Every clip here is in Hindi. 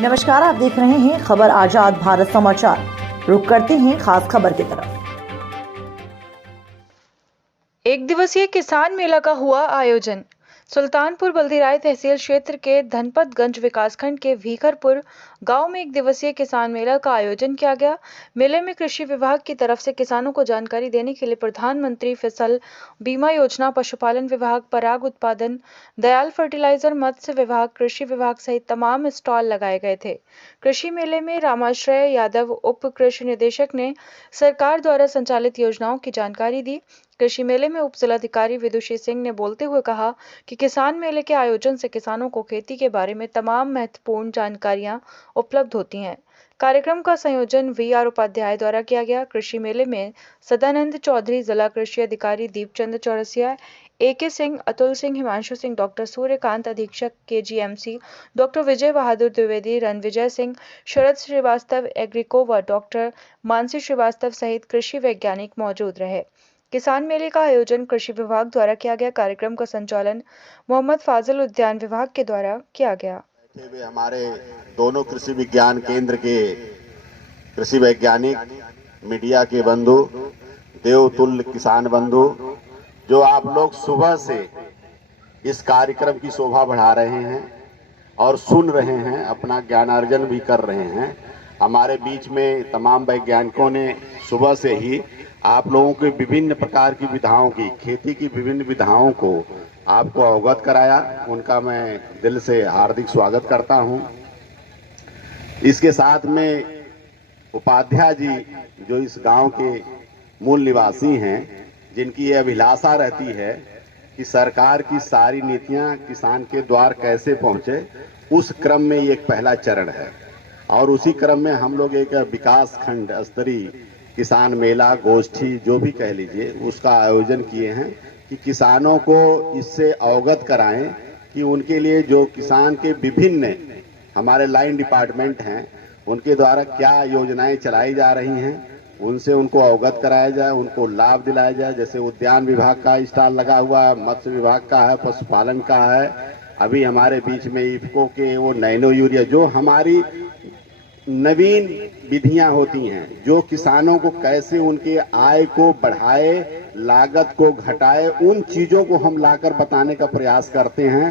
नमस्कार, आप देख रहे हैं खबर आजाद भारत समाचार। रुक करते हैं खास खबर की तरफ। एक दिवसीय किसान मेला का हुआ आयोजन। सुल्तानपुर बल्दीराय तहसील क्षेत्र के धनपतगंज विकासखंड के भीखरपुर गांव में एक दिवसीय किसान मेला का आयोजन किया गया। मेले में कृषि विभाग की तरफ से किसानों को जानकारी देने के लिए प्रधानमंत्री फसल बीमा योजना, पशुपालन विभाग, पराग उत्पादन, दयाल फर्टिलाइजर, मत्स्य विभाग, कृषि विभाग सहित तमाम स्टॉल लगाए गए थे। कृषि मेले में रामाश्रय यादव, उप कृषि निदेशक, ने सरकार द्वारा संचालित योजनाओं की जानकारी दी। कृषि मेले में उप जिलाधिकारी विदुषी सिंह ने बोलते हुए कहा कि किसान मेले के आयोजन से किसानों को खेती के बारे में तमाम महत्वपूर्ण जानकारियां उपलब्ध होती हैं। कार्यक्रम का संयोजन वी.आर. उपाध्याय द्वारा किया गया। कृषि मेले में सदानंद चौधरी, जिला कृषि अधिकारी दीपचंद चौरसिया, ए.के. सिंह, अतुल सिंह, हिमांशु सिंह, डॉक्टर सूर्यकांत, अधीक्षक KGMC, डॉक्टर विजय बहादुर द्विवेदी, रणविजय सिंह, शरद श्रीवास्तव, एग्रीको व डॉक्टर मानसी श्रीवास्तव सहित कृषि वैज्ञानिक मौजूद रहे। किसान मेले का आयोजन कृषि विभाग द्वारा किया गया। कार्यक्रम का संचालन मोहम्मद फाजिल उद्यान विभाग के द्वारा किया गया। हमारे दोनों कृषि विज्ञान केंद्र के कृषि वैज्ञानिक, मीडिया के बंधु, देवतुल्य किसान बंधु, जो आप लोग सुबह से इस कार्यक्रम की शोभा बढ़ा रहे हैं और सुन रहे हैं, अपना ज्ञानार्जन भी कर रहे हैं। हमारे बीच में तमाम वैज्ञानिकों ने सुबह से ही आप लोगों के विभिन्न प्रकार की विधाओं की, खेती की विभिन्न विधाओं को आपको अवगत कराया। उनका मैं दिल से हार्दिक स्वागत करता हूं। इसके साथ में उपाध्याय जी, जो इस गांव के मूल निवासी हैं, जिनकी ये अभिलाषा रहती है कि सरकार की सारी नीतियां किसान के द्वार कैसे पहुंचे, उस क्रम में ये एक पहला चरण है। और उसी क्रम में हम लोग एक विकास खंड स्तरीय किसान मेला, गोष्ठी, जो भी कह लीजिए, उसका आयोजन किए हैं कि किसानों को इससे अवगत कराएं कि उनके लिए जो किसान के विभिन्न हमारे लाइन डिपार्टमेंट हैं, उनके द्वारा क्या योजनाएं चलाई जा रही हैं, उनसे उनको अवगत कराया जाए, उनको लाभ दिलाया जाए। जैसे उद्यान विभाग का स्टॉल लगा हुआ है, मत्स्य विभाग का है, पशुपालन का है, अभी हमारे बीच में इफको के वो नैनो यूरिया, जो हमारी नवीन विधियां होती हैं, जो किसानों को कैसे उनके आय को बढ़ाए, लागत को घटाए, उन चीजों को हम लाकर बताने का प्रयास करते हैं।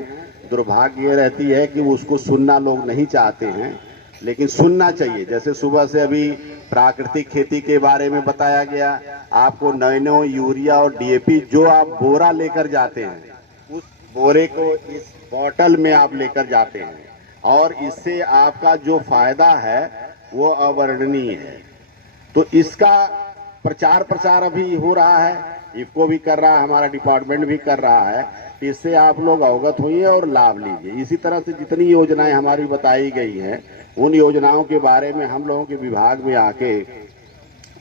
दुर्भाग्य ये रहती है कि उसको सुनना लोग नहीं चाहते हैं, लेकिन सुनना चाहिए। जैसे सुबह से अभी प्राकृतिक खेती के बारे में बताया गया, आपको नैनो यूरिया और DAP जो आप बोरा लेकर जाते हैं, उस बोरे को इस बोतल में आप लेकर जाते हैं और इससे आपका जो फायदा है वो अवर्णनीय है। तो इसका प्रचार प्रसार अभी हो रहा है, इफको भी कर रहा है, हमारा डिपार्टमेंट भी कर रहा है। इससे आप लोग अवगत होइए और लाभ लीजिए। इसी तरह से जितनी योजनाएं हमारी बताई गई हैं, उन योजनाओं के बारे में हम लोगों के विभाग में आके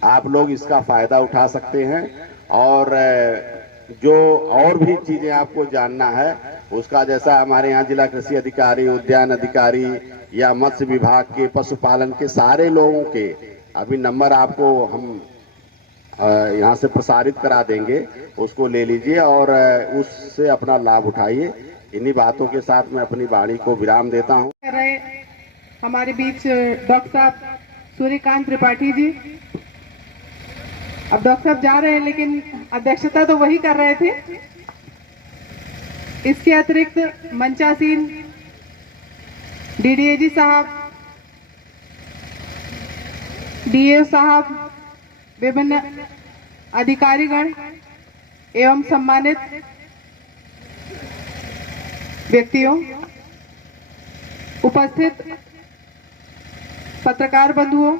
आप लोग इसका फायदा उठा सकते हैं। और जो और भी चीजें आपको जानना है, उसका जैसा हमारे यहाँ जिला कृषि अधिकारी, उद्यान अधिकारी या मत्स्य विभाग के, पशुपालन के सारे लोगों के अभी नंबर आपको हम यहाँ से प्रसारित करा देंगे, उसको ले लीजिए और उससे अपना लाभ उठाइए। इन्हीं बातों के साथ मैं अपनी वाणी को विराम देता हूँ। हमारे बीच डॉक्टर साहब सूर्यकांत त्रिपाठी जी, अब डॉक्टर साहब जा रहे हैं, लेकिन अध्यक्षता तो वही कर रहे थे। इसके अतिरिक्त मंचासीन DDAG साहब, DA साहब, विभिन्न अधिकारीगण एवं सम्मानित व्यक्तियों, उपस्थित पत्रकार बंधुओं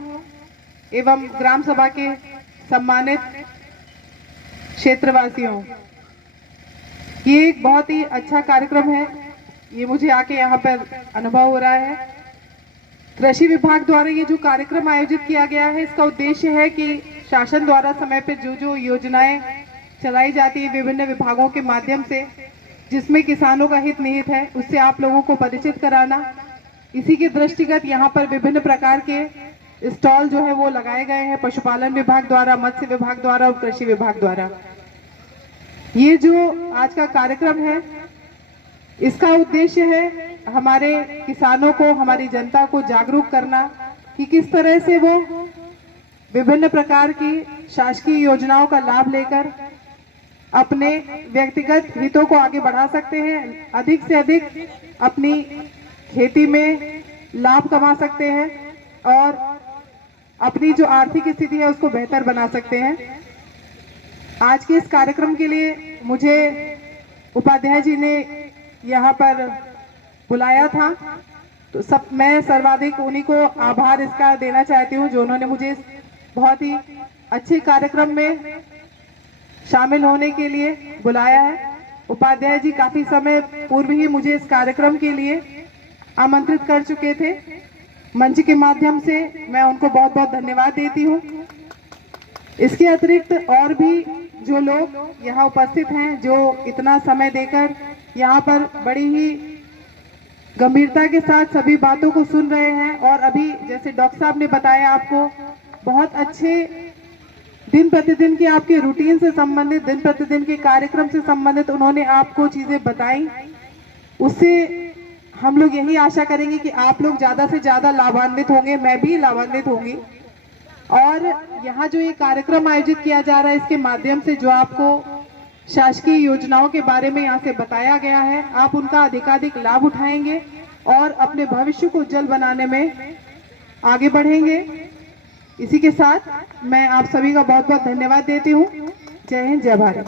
एवं ग्राम सभा के सम्मानित क्षेत्रवासियों, ये एक बहुत ही अच्छा कार्यक्रम है। ये मुझे आके यहाँ पर अनुभव हो रहा है। कृषि विभाग द्वारा ये जो कार्यक्रम आयोजित किया गया है, इसका उद्देश्य है कि शासन द्वारा समय पर जो योजनाएं चलाई जाती है विभिन्न विभागों के माध्यम से, जिसमें किसानों का हित निहित है, उससे आप लोगों को परिचित कराना। इसी के दृष्टिगत यहाँ पर विभिन्न प्रकार के स्टॉल जो है वो लगाए गए हैं, पशुपालन विभाग द्वारा, मत्स्य विभाग द्वारा और कृषि विभाग द्वारा। ये जो आज का कार्यक्रम है, इसका उद्देश्य है हमारे किसानों को, हमारी जनता को जागरूक करना कि किस तरह से वो विभिन्न प्रकार की शासकीय योजनाओं का लाभ लेकर अपने व्यक्तिगत हितों को आगे बढ़ा सकते हैं, अधिक से अधिक अपनी खेती में लाभ कमा सकते हैं और अपनी जो आर्थिक स्थिति है उसको बेहतर बना सकते हैं। आज के इस कार्यक्रम के लिए मुझे उपाध्याय जी ने यहाँ पर बुलाया था, तो मैं सर्वाधिक उन्हीं को आभार इसका देना चाहती हूँ जो उन्होंने मुझे इस बहुत ही अच्छे कार्यक्रम में शामिल होने के लिए बुलाया है। उपाध्याय जी काफी समय पूर्व ही मुझे इस कार्यक्रम के लिए आमंत्रित कर चुके थे। मंच के माध्यम से मैं उनको बहुत बहुत धन्यवाद देती हूँ। इसके अतिरिक्त और भी जो लोग यहाँ उपस्थित हैं, जो इतना समय देकर यहाँ पर बड़ी ही गंभीरता के साथ सभी बातों को सुन रहे हैं, और अभी जैसे डॉक्टर साहब ने बताया आपको बहुत अच्छे दिन प्रतिदिन के आपके रूटीन से संबंधित, दिन प्रतिदिन के कार्यक्रम से संबंधित उन्होंने आपको चीजें बताई। उससे हम लोग यही आशा करेंगे कि आप लोग ज्यादा से ज्यादा लाभान्वित होंगे, मैं भी लाभान्वित होंगी। और यहाँ जो ये कार्यक्रम आयोजित किया जा रहा है, इसके माध्यम से जो आपको शासकीय योजनाओं के बारे में यहाँ से बताया गया है, आप उनका अधिकाधिक लाभ उठाएंगे और अपने भविष्य को उज्जवल बनाने में आगे बढ़ेंगे। इसी के साथ मैं आप सभी का बहुत बहुत धन्यवाद देती हूँ। जय हिंद, जय भारत।